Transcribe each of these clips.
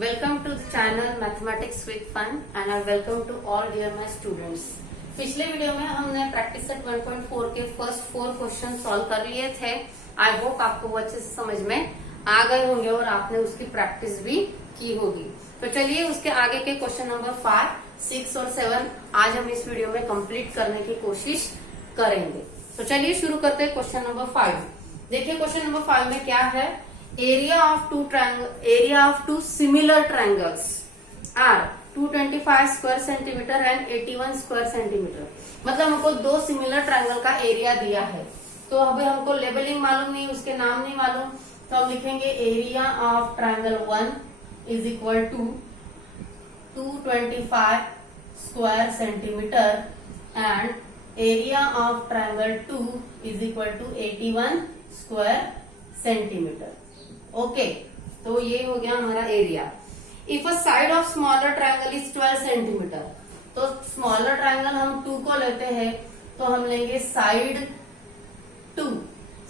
Welcome to the channel Mathematics with Fun and I welcome to all dear my students. पिछले video में हमने practice set 1.4 के first 4 question solve कर लिए थे। आई होप आपको वो अच्छे से समझ में आ गए होंगे और आपने उसकी प्रैक्टिस भी की होगी। तो चलिए उसके आगे के क्वेश्चन नंबर 5, 6 और 7 आज हम इस वीडियो में कंप्लीट करने की कोशिश करेंगे। तो चलिए शुरू करते हैं क्वेश्चन नंबर 5। देखिए क्वेश्चन नंबर 5 में क्या है, area of two similar triangles are 225 square centimeter and 81 square centimeter। मतलब हमको दो सिमिलर ट्रायंगल का एरिया दिया है। तो अभी हमको लेबलिंग मालूम नहीं, उसके नाम नहीं मालूम, तो हम लिखेंगे area of triangle 1 is equal to 225 square centimetre and area of triangle 2 is equal to 81 square centimetre. Okay, तो ये हो गया हमारा एरिया। If a side of smaller triangle is 12 centimetre, तो स्मॉलर ट्रायंगल हम 2 को लेते हैं, तो हम लेंगे साइड 2।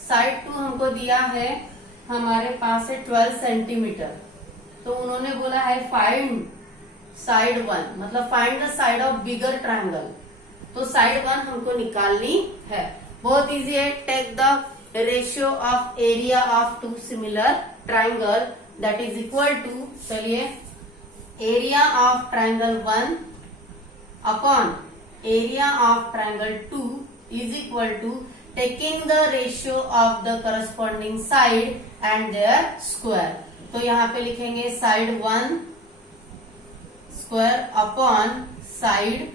साइड 2 हमको दिया है, हमारे पास है 12 सेंटीमीटर। तो उन्होंने बोला है फाइंड साइड 1, मतलब find the side of bigger triangle. तो साइड 1 हमको निकालनी है। बहुत इजी है। Take the ratio of area of two similar triangle that is equal to, चलिए, area of triangle 1 upon area of triangle 2 is equal to taking the ratio of the corresponding side and their square. तो यहाँ पे लिखेंगे side 1 square upon side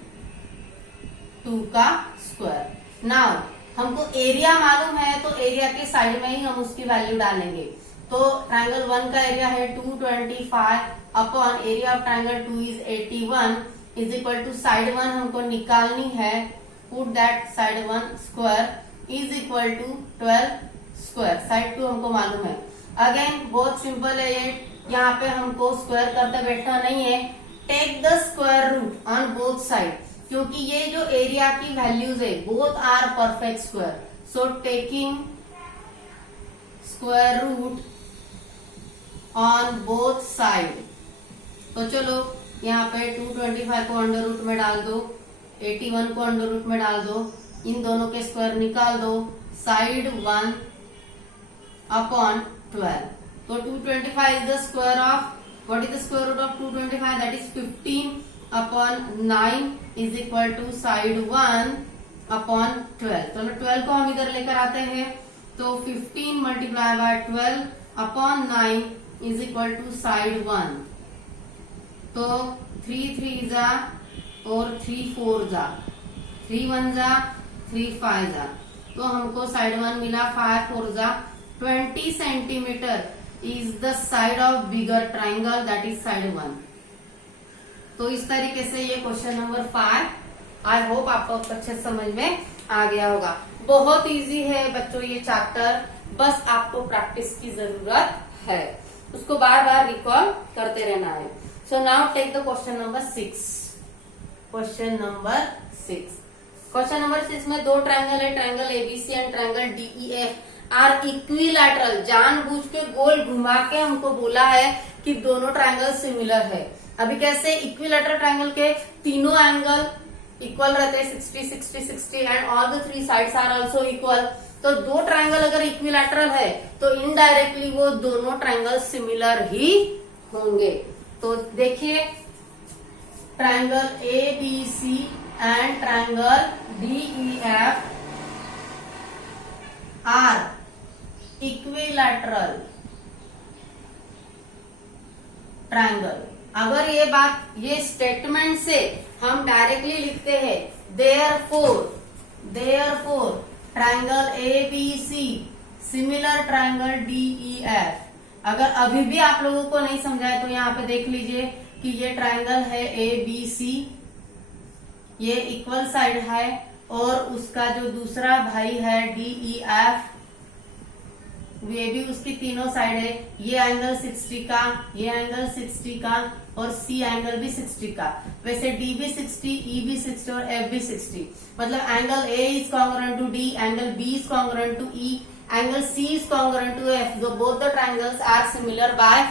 2 का square. Now हमको area मालूम है, तो एरिया के साइड में ही हम उसकी वैल्यू डालेंगे। तो ट्रायंगल 1 का एरिया है 225 upon area of triangle 2 is 81 is equal to side 1 हमको निकालनी है। Put that side 1 square is equal to 12 square. Side 2 हमको मालूम है। अगेन बहुत सिंपल है ये, यहाँ पे हमको स्क्वायर करते बैठना नहीं है। Take the square root on both side, क्योंकि ये जो एरिया की वैल्यूज है both are perfect square. So taking square root on both side. तो चलो यहाँ पे 225 को अंडर रूट में डाल दो, 81 को अंडर रूट में डाल दो, इन दोनों के स्क्वायर निकाल दो। Side 1 upon 12। तो 225 is the square of, what is the square root of 225, that is 15 upon 9 is equal to side 1 upon 12। तो 12 को हम इधर लेकर आते हैं, तो 15 multiply by 12 upon 9 is equal to side 1। तो 3 3 जा और 3 4 जा, 3 1 जा, 3 5 जा, तो हमको साइड 1 मिला 5 4 जा 20 centimetre is the side of bigger triangle that is side 1। तो इस तरीके से ये क्वेश्चन नंबर 5, आई होप आपको अच्छे समझ में आ गया होगा। बहुत इजी है बच्चों ये चैप्टर, बस आपको प्रैक्टिस की जरूरत है, उसको बार बार रिकॉल करते रहना है। So now take the question number 6। Question number 6, question number 6 में दो ट्रायंगल है, triangle ABC and triangle DEF are equilateral. जानबूझ के गोल घुमा के हमको बोला है कि दोनों ट्रायंगल सिमिलर है। अभी कैसे, इक्विलैटरल ट्रायंगल के तीनों एंगल इक्वल रहते हैं, 60 60 60 and all the 3 sides are also equal. तो दो ट्रायंगल अगर इक्विलैटरल है तो इनडायरेक्टली वो दोनों ट्रायंगल सिमिलर ही होंगे। तो देखिए triangle ABC and triangle DEF are equilateral triangle. अगर ये बात, ये स्टेटमेंट से हम डायरेक्टली लिखते हैं therefore triangle ABC similar triangle DEF. अगर अभी भी आप लोगों को नहीं समझा है तो यहाँ पे देख लीजिए कि ये ट्रायंगल है एबीसी, ये इक्वल साइड है, और उसका जो दूसरा भाई है डीईएफ, ये भी उसकी तीनों साइड है। ये एंगल 60 का, ये एंगल 60 का, और सी एंगल भी 60 का। वैसे डी भी 60, ई भी 60 और एफ भी 60। मतलब angle A is congruent to D, angle B is congruent to E, angle C is congruent to F. Both the triangles are similar by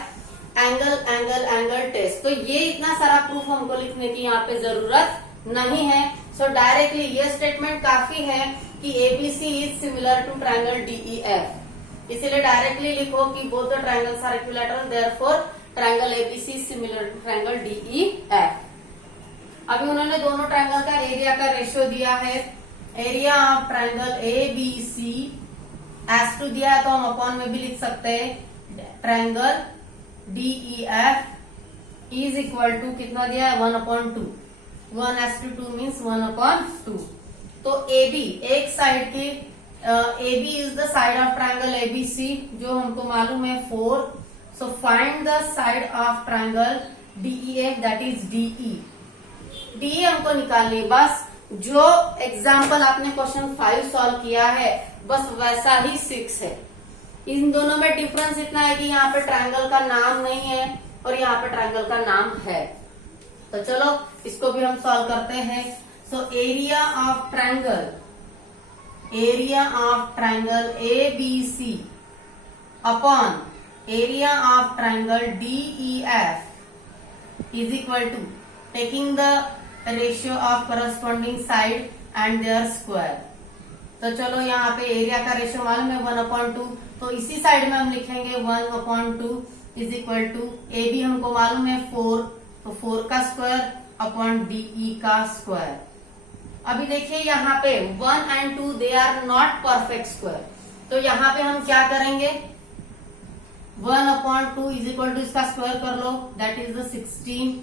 angle angle angle test. तो ये इतना सारा प्रूफ हमको लिखने की यहाँ पे जरूरत नहीं है। सो डायरेक्टली ये स्टेटमेंट काफी है कि ABC is similar to triangle DEF. इसीलिए डायरेक्टली लिखो कि both the triangles are equilateral, therefore triangle ABC is similar to triangle DEF. अभी उन्होंने दोनों ट्रायंगल का एरिया का रेशियो दिया है। Area of triangle ABC is to दिया है तो हम अपॉन में भी लिख सकते हैं। Triangle DEF is equal to कितना दिया है 1/2। 1:2 मीन्स 1/2। तो AB एक साइड की AB is the side of triangle ABC जो हमको मालूम है 4। So find the side of triangle DEF that is DE. DE हमको निकालनी है। बस जो एग्जाम्पल आपने क्वेश्चन 5 सॉल्व किया है बस वैसा ही 6 है। इन दोनों में डिफरेंस इतना है कि यहाँ पे ट्रायंगल का नाम नहीं है और यहाँ पे ट्रायंगल का नाम है। तो चलो इसको भी हम सॉल्व करते हैं। So area of triangle ABC upon area of triangle DEF is equal to taking the ratio of corresponding side and their square. तो चलो यहाँ पे एरिया का रेशियो मालूम है 1/2। तो इसी साइड में हम लिखेंगे 1/2 is equal to A B हमको मालूम है 4, तो 4 का स्क्वायर अपॉन डीई का स्क्वायर। अभी देखिए यहाँ पे 1 and 2 they are not perfect square. तो यहाँ पे हम क्या करेंगे 1/2 इज इक्वल टू इसका स्क्वायर कर लो दैट इज द 16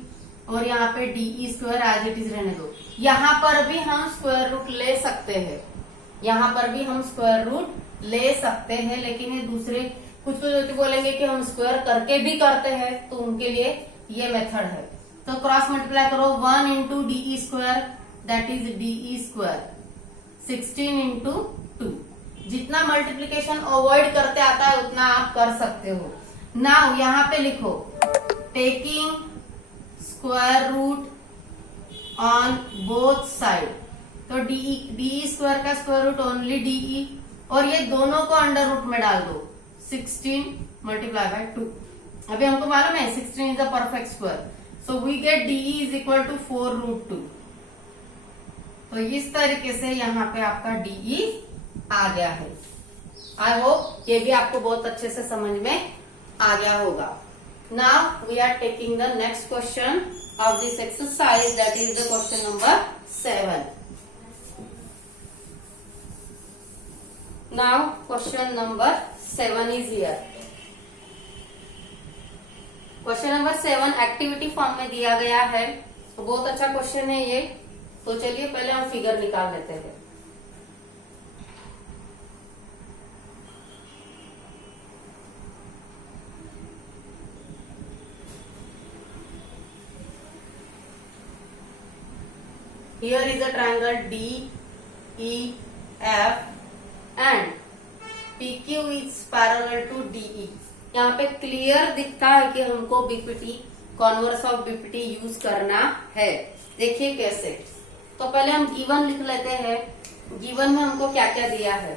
और यहाँ पे DE square as it is रहने दो। यहाँ पर भी हम स्क्वायर रूट ले सकते हैं, यहाँ पर भी हम स्क्वायर रूट ले सकते हैं, लेकिन ये दूसरे कुछ तो बोलेंगे कि हम स्क्वायर करके भी करते हैं तो उनके लिए ये मेथड है। तो क्रॉस मल्टीप्लाई करो 1 into DE square that is DE square 16 into 2। जितना मल्टीप्लीकेशन अवॉइड करते आता है उतना आप कर सकते हो। नाउ यहाँ पे लिखो taking square root on both side. तो डीई स्क्वायर का स्क्वायर रूट ओनली डीई और ये दोनों को अंडर रूट में डाल दो 16 मल्टीप्लाई बाय 2। अभी हमको मालूम है 16 is a perfect square. So we get DE is equal to 4√2। तो इस तरीके से यहाँ पे आपका डीई आ गया है। आई होप ये भी आपको बहुत अच्छे से समझ में आ गया होगा। Now we are taking the next question of this exercise that is the question number 7। Now question number 7 is here. Question number 7 activity form में दिया गया है। तो बहुत अच्छा क्वेश्चन है ये। तो चलिए पहले हम फिगर निकाल लेते हैं। Here is a triangle DEF and PQ is parallel to DE। यहाँ पे क्लियर दिखता है कि हमको BPT converse of BPT use करना है। देखिए कैसे। तो पहले हम गिवन लिख लेते हैं। गिवन में हमको क्या क्या दिया है।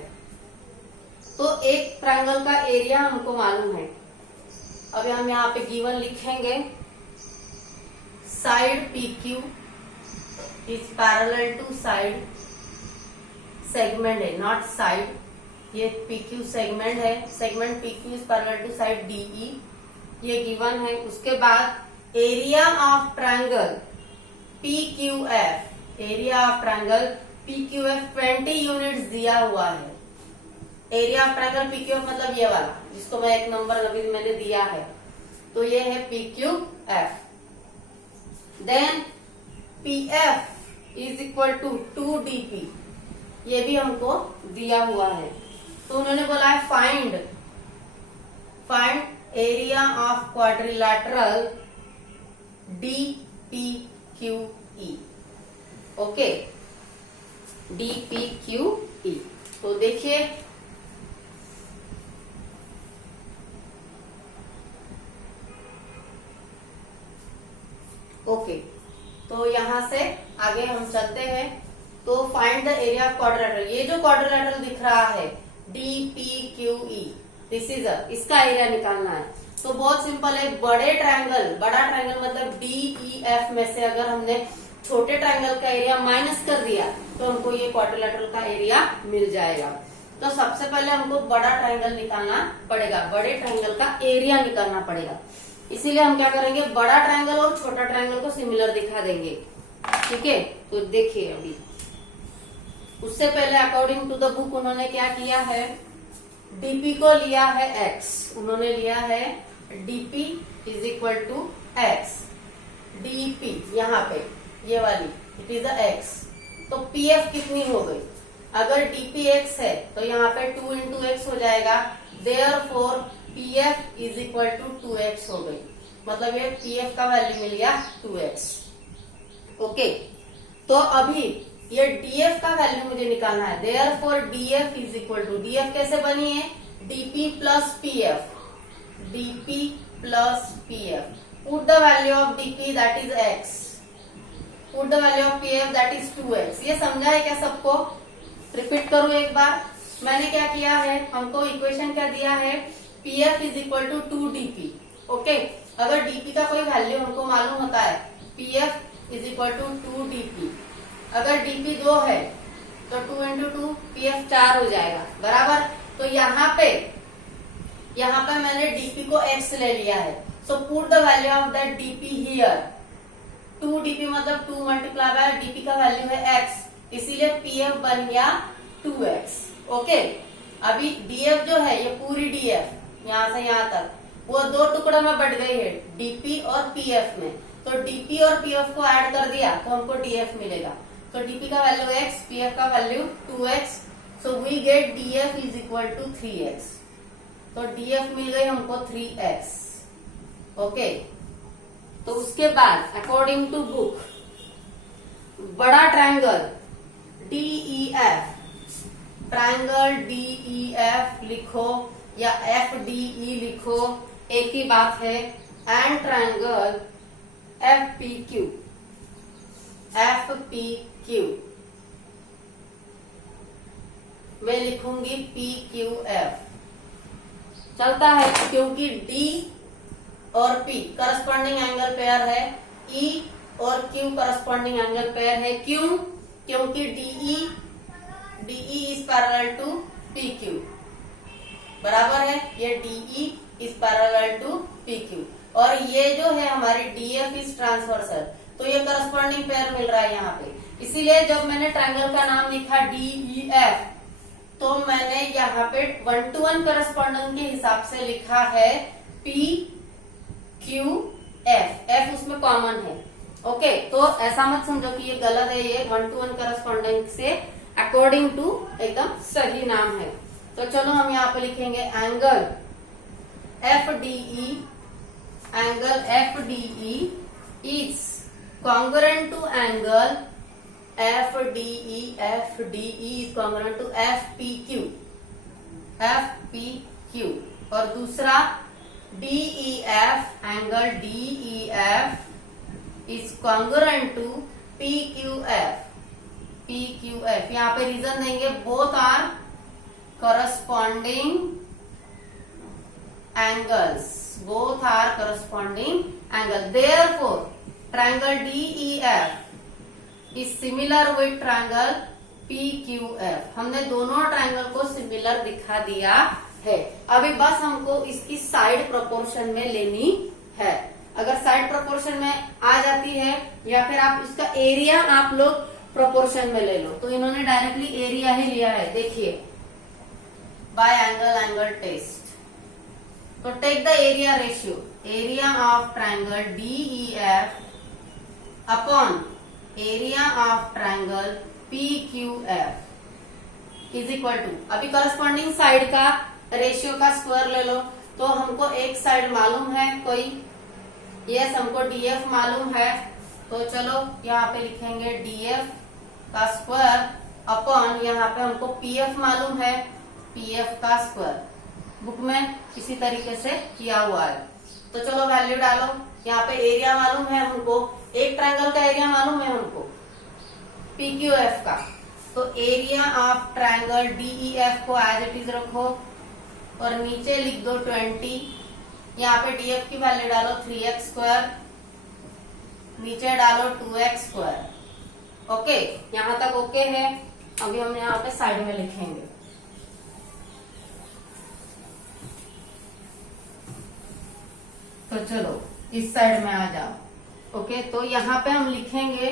तो एक ट्रायंगल का एरिया हमको मालूम है। अभी हम यहाँ पे गिवन लिखेंगे side PQ is parallel to side. Segment है नॉट साइड, ये PQ सेगमेंट है। Segment PQ is parallel to side DE, ये गिवन है। उसके बाद area of triangle PQF, area of triangle PQF 20 units दिया हुआ है। एरिया ऑफ ट्रायंगल PQF मतलब ये वाला जिसको मैं एक नंबर अभी मैंने दिया है। तो ये है PQF। Then PF is equal to 2DP, ये भी हमको दिया हुआ है। तो उन्होंने बोला है find area of quadrilateral DPQE। Okay, DPQE। तो देखिए ओके, तो यहां से आगे हम चलते हैं। तो find the area of quadrilateral, ये जो क्वाड्रिलैटरल दिख रहा है DPQE, दिस इज इसका एरिया निकालना है। तो बहुत सिंपल है, बड़ा ट्रायंगल मतलब DEF में से अगर हमने छोटे ट्रायंगल का एरिया माइनस कर दिया तो हमको ये क्वाड्रिलेटरल का एरिया मिल जाएगा। तो सबसे पहले हमको बड़ा ट्रायंगल निकालना पड़ेगा, बड़े ट्रायंगल का एरिया निकालना पड़ेगा। इसीलिए हम क्या करेंगे, बड़ा ट्रायंगल और छोटा ट्रायंगल को सिमिलर दिखा देंगे। ठीक है, तो देखिए अभी उससे पहले अकॉर्डिंग टू द बुक उन्होंने क्या किया है, डीपी को लिया है x, उन्होंने लिया है DP is equal to x, DP यहाँ पे ये वाली इट इज x। तो पीएफ कितनी हो गई, अगर डीपी x है तो यहाँ पे 2 इंटू एक्स हो जाएगा, therefore PF is equal to 2x हो गई, मतलब ये पीएफ का वैल्यू मिल गया 2x। ओके, तो अभी ये डीएफ का वैल्यू मुझे निकालना है, therefore DF is equal to, DF कैसे बनी है, DP plus PF, DP plus PF, put the value of DP that is x, put the value of PF that is 2x। ये समझा है क्या सबको, रिपीट करूं एक बार। मैंने क्या किया है, हमको इक्वेशन क्या दिया है, PF is equal to 2 DP. Okay, अगर डीपी का कोई वैल्यू हमको मालूम होता है, PF is equal to 2 DP, अगर डीपी 2 है तो 2 इंटू 2 पीएफ 4 हो जाएगा, बराबर। तो यहाँ पे मैंने डीपी को x ले लिया है, so put the value of that DP here, 2 DP मतलब 2 मल्टीप्लाई बाय डीपी का वैल्यू है x, इसीलिए पीएफ बन गया 2x। ओके, अभी डीएफ जो है ये पूरी डीएफ यहाँ से यहाँ तक वो 2 टुकड़ों में बढ़ गई है, डीपी और पीएफ में। तो डीपी और पीएफ को ऐड कर दिया तो हमको डीएफ मिलेगा। तो डीपी का वैल्यू x, पीएफ का value 2x, so we get DF is equal to 3x। तो डीएफ मिल गई हमको 3x। ओके, तो उसके बाद अकॉर्डिंग टू बुक बड़ा ट्रायंगल DEF, ट्रायंगल DEF लिखो या FDE लिखो, एक ही बात है, एंड ट्रायंगल FPQ, मैं लिखूंगी PQF, चलता है क्योंकि D और P करस्पॉन्डिंग एंगल पेयर है, E और Q करस्पॉन्डिंग एंगल पेयर है। क्यों, क्योंकि DE is parallel to PQ, बराबर है, ये DE is parallel to PQ, और ये जो है हमारी DF इज ट्रांसवर्सल, तो ये करस्पॉन्डिंग पेयर मिल रहा है यहाँ पे। इसीलिए जब मैंने ट्रायंगल का नाम लिखा DEF तो मैंने यहाँ पे 1-to-1 करस्पॉन्डिंग के हिसाब से लिखा है PQF, F उसमें कॉमन है। ओके, तो ऐसा मत समझो कि ये गलत है, ये 1-to-1 करस्पॉन्डिंग से अकॉर्डिंग टू एकदम सही नाम है। तो चलो हम यहाँ पे लिखेंगे angle FDE, angle FDE is congruent to angle FDE, FDE is congruent to FPQ, FPQ, और दूसरा DEF, angle DEF is congruent to PQF, PQF। यहाँ पे रीजन देंगे, both are corresponding angles, both are corresponding angle, therefore triangle DEF is similar with triangle PQF। हमने दोनों triangle को similar दिखा दिया है। अभी बस हमको इसकी साइड प्रोपोर्शन में लेनी है। अगर साइड प्रोपोर्शन में आ जाती है या फिर आप इसका एरिया आप लोग प्रोपोर्शन में ले लो, तो इन्होंने डायरेक्टली एरिया ही लिया है। देखिए बाय एंगल टेस्ट, तो take the area ratio, area of triangle DEF upon area of triangle PQF is equal to, अभी करस्पॉन्डिंग साइड का रेशियो का स्क्वायर ले लो। तो हमको एक साइड मालूम है कोई, यस हमको DF मालूम है, तो चलो यहाँ पे लिखेंगे DF का स्क्वायर अपॉन यहाँ पे हमको PF मालूम है, PF का स्क्वायर। बुक में इसी तरीके से किया हुआ है। तो चलो वैल्यू डालो, यहाँ पे एरिया मालूम है हमको, एक ट्रायंगल का एरिया मालूम है हमको PQF का, तो एरिया ऑफ ट्रायंगल DEF को एज इट इज रखो, और नीचे लिख दो 20। यहाँ पे df की वैल्यू डालो 3x², नीचे डालो 2x²। ओके, यहाँ तक ओके है। अभी हम यहाँ पे साइड में लिखेंगे। तो चलो इस साइड में आ जाओ। ओके, तो यहाँ पे हम लिखेंगे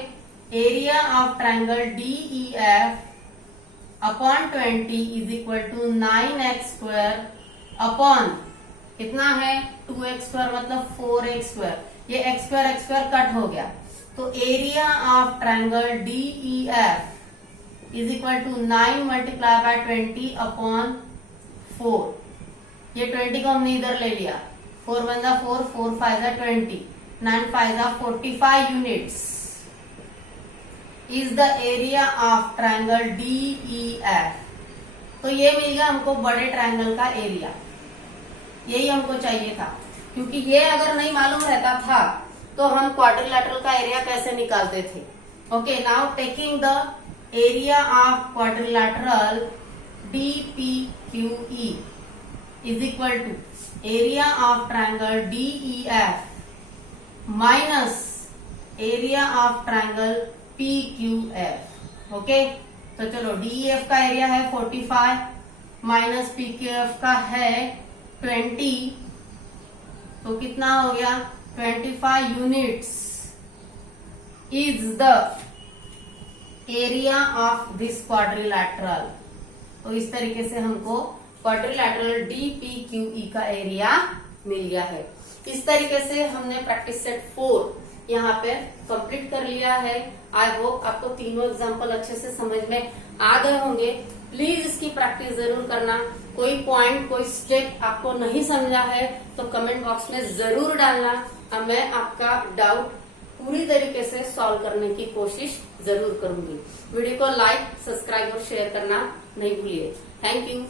area of triangle DEF upon 20 is equal to 9x² upon कितना है 2x² मतलब 4x²। ये x² कट हो गया, तो area of triangle DEF is equal to 9 multiply by 20 upon 4। ये 20 को हमने इधर ले लिया, 4 वन जा 4, 4 5 जा 20, 9 5 जा 45 units is the area of triangle DEF। तो ये मिल गया हमको बड़े ट्रायंगल का एरिया, यही हमको चाहिए था। क्योंकि ये अगर नहीं मालूम रहता था तो हम क्वाड्रिलैटरल का एरिया कैसे निकालते थे। Okay, now taking the area of quadrilateral DPQE is equal to area of triangle DEF minus area of triangle PQF। Okay, तो चलो DEF का एरिया है 45 माइनस PQF का है 20, तो कितना हो गया 25 units is the area of this quadrilateral. तो इस तरीके से हमको क्वाड्रिलैटरल DPQE का एरिया मिल गया है। इस तरीके से हमने प्रैक्टिस सेट 4 यहाँ पे कंप्लीट कर लिया है। आई होप आपको तीनों एग्जांपल अच्छे से समझ में आ गए होंगे। प्लीज इसकी प्रैक्टिस जरूर करना। कोई पॉइंट, कोई स्टेप आपको नहीं समझा है तो कमेंट बॉक्स में जरूर डालना, और मैं आपका डाउट पूरी तरीके से सॉल्व करने की कोशिश जरूर करूंगी। वीडियो को लाइक, सब्सक्राइब और शेयर करना नहीं भूलिए। Thank you.